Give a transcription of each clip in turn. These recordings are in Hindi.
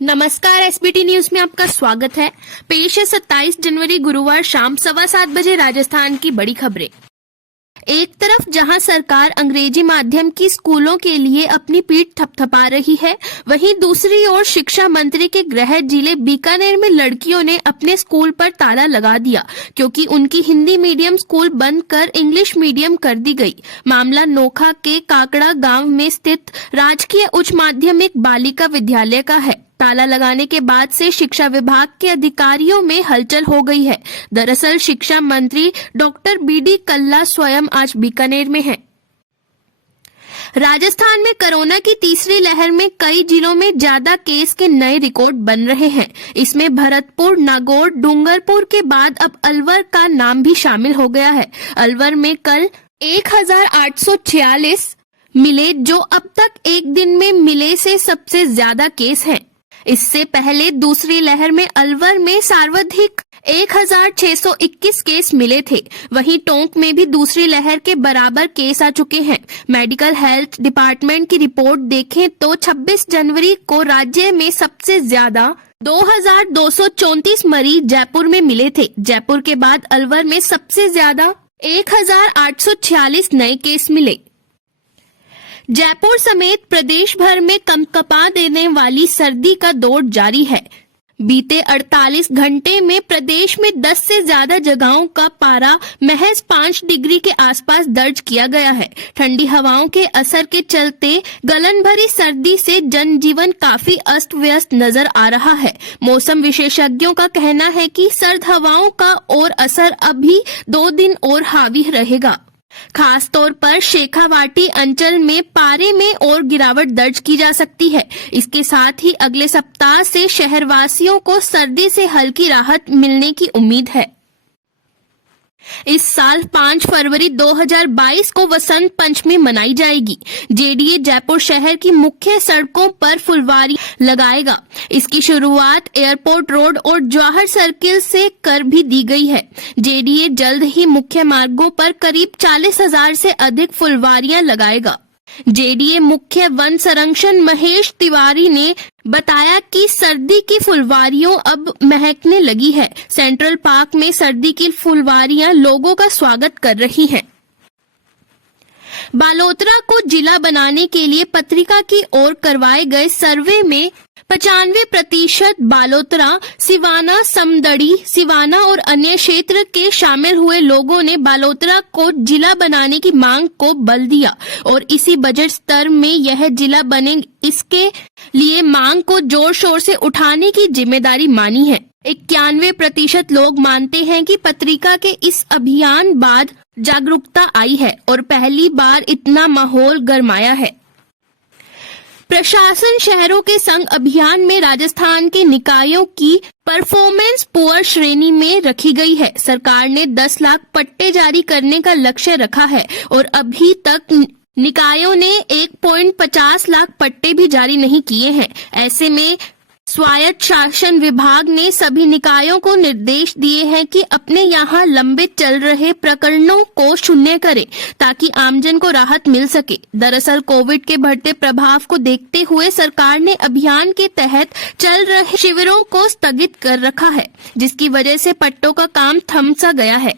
नमस्कार, एसबीटी न्यूज में आपका स्वागत है। पेश है 27 जनवरी गुरुवार शाम 7:15 बजे राजस्थान की बड़ी खबरें। एक तरफ जहां सरकार अंग्रेजी माध्यम की स्कूलों के लिए अपनी पीठ थपथपा रही है, वहीं दूसरी ओर शिक्षा मंत्री के गृह जिले बीकानेर में लड़कियों ने अपने स्कूल पर ताला लगा दिया क्योंकि उनकी हिंदी मीडियम स्कूल बंद कर इंग्लिश मीडियम कर दी गई। मामला नोखा के काकड़ा गांव में स्थित राजकीय उच्च माध्यमिक बालिका विद्यालय का है। ताला लगाने के बाद से शिक्षा विभाग के अधिकारियों में हलचल हो गई है। दरअसल शिक्षा मंत्री डॉक्टर बीडी कल्ला स्वयं आज बीकानेर में हैं। राजस्थान में कोरोना की तीसरी लहर में कई जिलों में ज्यादा केस के नए रिकॉर्ड बन रहे हैं। इसमें भरतपुर, नागौर, डूंगरपुर के बाद अब अलवर का नाम भी शामिल हो गया है। अलवर में कल 1846 मिले, जो अब तक एक दिन में मिले से सबसे ज्यादा केस हैं। इससे पहले दूसरी लहर में अलवर में सर्वाधिक 1621 केस मिले थे। वहीं टोंक में भी दूसरी लहर के बराबर केस आ चुके हैं। मेडिकल हेल्थ डिपार्टमेंट की रिपोर्ट देखें तो 26 जनवरी को राज्य में सबसे ज्यादा 2234 मरीज जयपुर में मिले थे। जयपुर के बाद अलवर में सबसे ज्यादा 1846 नए केस मिले। जयपुर समेत प्रदेश भर में कंपकपा देने वाली सर्दी का दौर जारी है। बीते 48 घंटे में प्रदेश में 10 से ज्यादा जगहों का पारा महज 5 डिग्री के आसपास दर्ज किया गया है। ठंडी हवाओं के असर के चलते गलन भरी सर्दी से जनजीवन काफी अस्त व्यस्त नजर आ रहा है। मौसम विशेषज्ञों का कहना है कि सर्द हवाओं का और असर अभी 2 दिन और हावी रहेगा। खास तौर पर शेखावाटी अंचल में पारे में और गिरावट दर्ज की जा सकती है। इसके साथ ही अगले सप्ताह से शहरवासियों को सर्दी से हल्की राहत मिलने की उम्मीद है। इस साल 5 फरवरी 2022 को वसंत पंचमी मनाई जाएगी। जेडीए जयपुर शहर की मुख्य सड़कों पर फुलवारी लगाएगा। इसकी शुरुआत एयरपोर्ट रोड और जवाहर सर्किल से कर भी दी गई है। जेडीए जल्द ही मुख्य मार्गों पर करीब 40,000 से अधिक फुलवारियां लगाएगा। जेडीए मुख्य वन संरक्षण महेश तिवारी ने बताया कि सर्दी की फुलवारियों अब महकने लगी है। सेंट्रल पार्क में सर्दी की फुलवारियां लोगों का स्वागत कर रही हैं। बालोतरा को जिला बनाने के लिए पत्रिका की ओर करवाए गए सर्वे में 95% बालोतरा, सिवाना, समदड़ी, सिवाना और अन्य क्षेत्र के शामिल हुए लोगों ने बालोतरा को जिला बनाने की मांग को बल दिया और इसी बजट स्तर में यह जिला बने, इसके लिए मांग को जोर शोर से उठाने की जिम्मेदारी मानी है। 91% लोग मानते हैं कि पत्रिका के इस अभियान बाद जागरूकता आई है और पहली बार इतना माहौल गरमाया है। प्रशासन शहरों के संग अभियान में राजस्थान के निकायों की परफॉर्मेंस पुअर श्रेणी में रखी गई है। सरकार ने 10 लाख पट्टे जारी करने का लक्ष्य रखा है और अभी तक निकायों ने 1.50 लाख पट्टे भी जारी नहीं किए हैं। ऐसे में स्वायत्त शासन विभाग ने सभी निकायों को निर्देश दिए हैं कि अपने यहाँ लंबित चल रहे प्रकरणों को शून्य करें ताकि आमजन को राहत मिल सके। दरअसल कोविड के बढ़ते प्रभाव को देखते हुए सरकार ने अभियान के तहत चल रहे शिविरों को स्थगित कर रखा है, जिसकी वजह से पट्टों का काम थम सा गया है।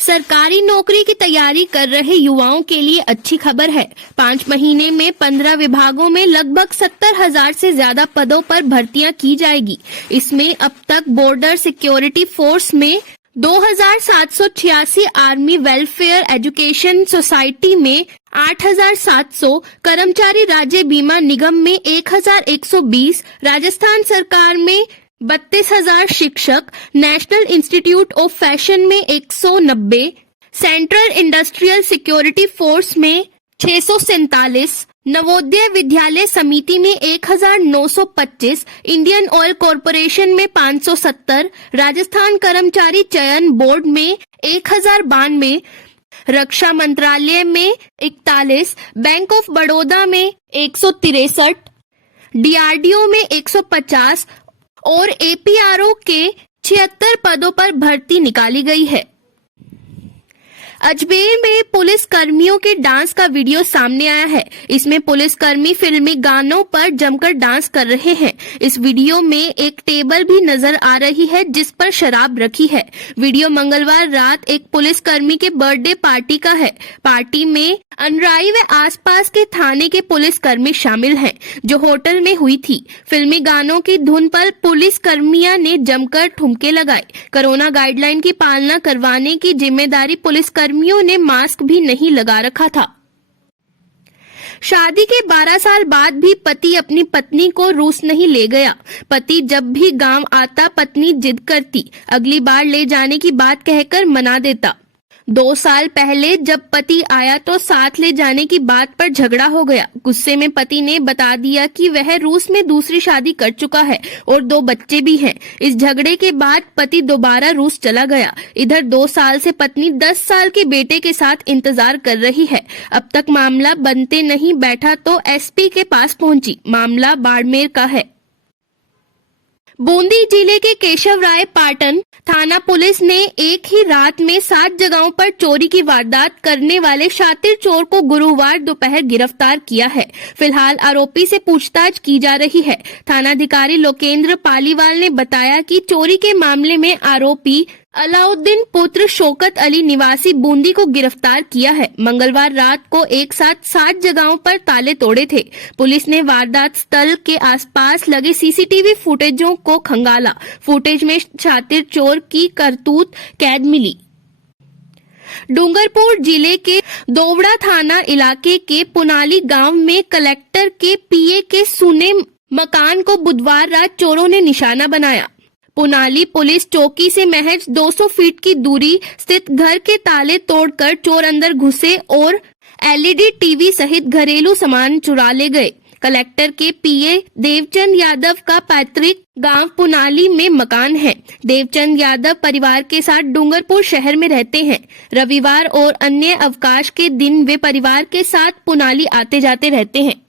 सरकारी नौकरी की तैयारी कर रहे युवाओं के लिए अच्छी खबर है। 5 महीने में 15 विभागों में लगभग 70,000 से ज्यादा पदों पर भर्तियां की जाएगी। इसमें अब तक बॉर्डर सिक्योरिटी फोर्स में 2,786, आर्मी वेलफेयर एजुकेशन सोसाइटी में 8,700, कर्मचारी राज्य बीमा निगम में 1,120, राजस्थान सरकार में 32,000 शिक्षक, नेशनल इंस्टीट्यूट ऑफ फैशन में 190, सेंट्रल इंडस्ट्रियल सिक्योरिटी फोर्स में 647, नवोदय विद्यालय समिति में 1,925, इंडियन ऑयल कॉरपोरेशन में 570, राजस्थान कर्मचारी चयन बोर्ड में 1,092, रक्षा मंत्रालय में 41, बैंक ऑफ बड़ौदा में 163, डीआरडीओ में 150 और एपीआरओ के 76 पदों पर भर्ती निकाली गई है। अजमेर में पुलिस कर्मियों के डांस का वीडियो सामने आया है। इसमें पुलिस कर्मी फिल्मी गानों पर जमकर डांस कर रहे हैं। इस वीडियो में एक टेबल भी नजर आ रही है जिस पर शराब रखी है। वीडियो मंगलवार रात एक पुलिस कर्मी के बर्थडे पार्टी का है। पार्टी में अनराई व आसपास के थाने के पुलिस कर्मी शामिल हैं, जो होटल में हुई थी। फिल्मी गानों की धुन पर पुलिस कर्मियां ने जमकर ठुमके लगाए। कोरोना गाइडलाइन की पालना करवाने की जिम्मेदारी पुलिस कर्मियों ने मास्क भी नहीं लगा रखा था। शादी के 12 साल बाद भी पति अपनी पत्नी को रूस नहीं ले गया। पति जब भी गांव आता पत्नी जिद करती, अगली बार ले जाने की बात कहकर मना देता। 2 साल पहले जब पति आया तो साथ ले जाने की बात पर झगड़ा हो गया। गुस्से में पति ने बता दिया कि वह रूस में दूसरी शादी कर चुका है और 2 बच्चे भी हैं। इस झगड़े के बाद पति दोबारा रूस चला गया। इधर 2 साल से पत्नी 10 साल के बेटे के साथ इंतजार कर रही है। अब तक मामला बनते नहीं बैठा तो एसपी के पास पहुंची। मामला बाड़मेर का है। बूंदी जिले के केशवराय पाटन थाना पुलिस ने एक ही रात में 7 जगहों पर चोरी की वारदात करने वाले शातिर चोर को गुरुवार दोपहर गिरफ्तार किया है। फिलहाल आरोपी से पूछताछ की जा रही है। थानाधिकारी लोकेंद्र पालीवाल ने बताया कि चोरी के मामले में आरोपी अलाउद्दीन पुत्र शौकत अली निवासी बूंदी को गिरफ्तार किया है। मंगलवार रात को एक साथ 7 जगहों पर ताले तोड़े थे। पुलिस ने वारदात स्थल के आसपास लगे सीसीटीवी फुटेजों को खंगाला। फुटेज में शातिर चोर की करतूत कैद मिली। डूंगरपुर जिले के दोवड़ा थाना इलाके के पुनाली गांव में कलेक्टर के पीए के सुने मकान को बुधवार रात चोरों ने निशाना बनाया। पुनाली पुलिस चौकी से महज 200 फीट की दूरी स्थित घर के ताले तोड़कर चोर अंदर घुसे और एलईडी टीवी सहित घरेलू सामान चुरा ले गए। कलेक्टर के पीए देवचंद यादव का पैतृक गांव पुनाली में मकान है। देवचंद यादव परिवार के साथ डूंगरपुर शहर में रहते हैं। रविवार और अन्य अवकाश के दिन वे परिवार के साथ पुनाली आते जाते रहते हैं।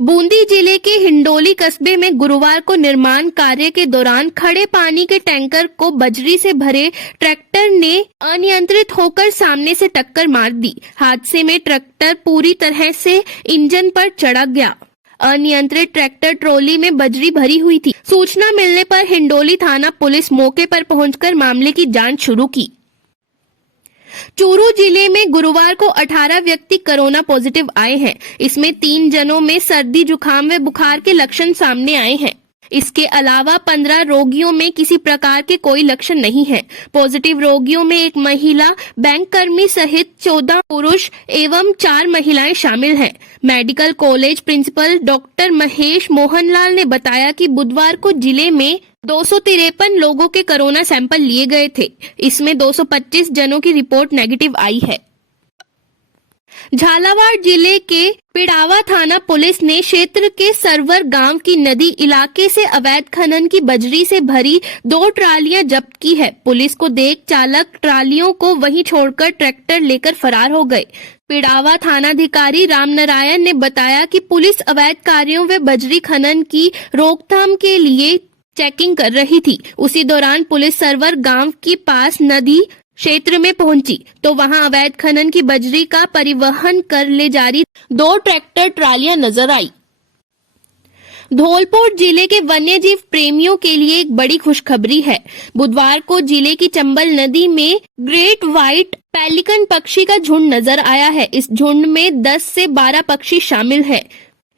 बूंदी जिले के हिंडोली कस्बे में गुरुवार को निर्माण कार्य के दौरान खड़े पानी के टैंकर को बजरी से भरे ट्रैक्टर ने अनियंत्रित होकर सामने से टक्कर मार दी। हादसे में ट्रैक्टर पूरी तरह से इंजन पर चढ़ गया। अनियंत्रित ट्रैक्टर ट्रॉली में बजरी भरी हुई थी। सूचना मिलने पर हिंडोली थाना पुलिस मौके पर पहुंचकर मामले की जांच शुरू की। चूरू जिले में गुरुवार को 18 व्यक्ति कोरोना पॉजिटिव आए हैं। इसमें 3 जनों में सर्दी, जुकाम व बुखार के लक्षण सामने आए हैं। इसके अलावा 15 रोगियों में किसी प्रकार के कोई लक्षण नहीं है। पॉजिटिव रोगियों में एक महिला, बैंक कर्मी सहित 14 पुरुष एवं 4 महिलाएं शामिल हैं। Medical college principal doctor Mahesh Mohanlal ने बताया कि बुधवार को जिले में 253 लोगों के कोरोना सैंपल लिए गए थे। इसमें 225 जनों की रिपोर्ट नेगेटिव आई है। झालावाड़ जिले के पिड़ावा थाना पुलिस ने क्षेत्र के सरवर गांव की नदी इलाके से अवैध खनन की बजरी से भरी 2 ट्रालियां जब्त की है। पुलिस को देख चालक ट्रालियों को वहीं छोड़कर ट्रैक्टर लेकर फरार हो गए। पिड़ावा थानाधिकारी रामनारायण ने बताया कि पुलिस अवैध कार्यों व बजरी खनन की रोकथाम के लिए चेकिंग कर रही थी। उसी दौरान पुलिस सरवर गांव के पास नदी क्षेत्र में पहुंची तो वहां अवैध खनन की बजरी का परिवहन कर ले जा रही 2 ट्रैक्टर ट्रालियां नजर आई। धौलपुर जिले के वन्यजीव प्रेमियों के लिए एक बड़ी खुशखबरी है। बुधवार को जिले की चंबल नदी में ग्रेट व्हाइट पेलिकन पक्षी का झुंड नजर आया है। इस झुंड में 10 से 12 पक्षी शामिल है।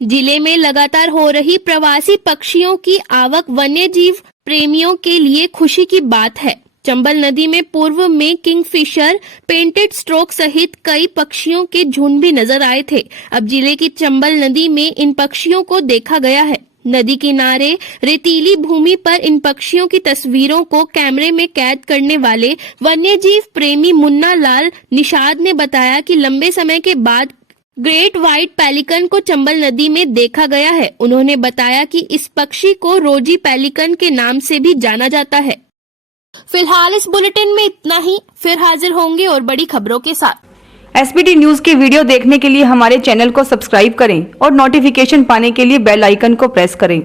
जिले में लगातार हो रही प्रवासी पक्षियों की आवक वन्यजीव प्रेमियों के लिए खुशी की बात है। चंबल नदी में पूर्व में किंगफिशर, पेंटेड स्ट्रोक सहित कई पक्षियों के झुंड भी नजर आए थे। अब जिले की चंबल नदी में इन पक्षियों को देखा गया है। नदी किनारे रेतीली भूमि पर इन पक्षियों की तस्वीरों को कैमरे में कैद करने वाले वन्यजीव प्रेमी मुन्ना लाल निषाद ने बताया कि लंबे समय के बाद ग्रेट व्हाइट पेलिकन को चंबल नदी में देखा गया है। उन्होंने बताया कि इस पक्षी को रोजी पेलिकन के नाम से भी जाना जाता है। फिलहाल इस बुलेटिन में इतना ही। फिर हाजिर होंगे और बड़ी खबरों के साथ। एसबीटी न्यूज के वीडियो देखने के लिए हमारे चैनल को सब्सक्राइब करें और नोटिफिकेशन पाने के लिए बेल आइकन को प्रेस करें।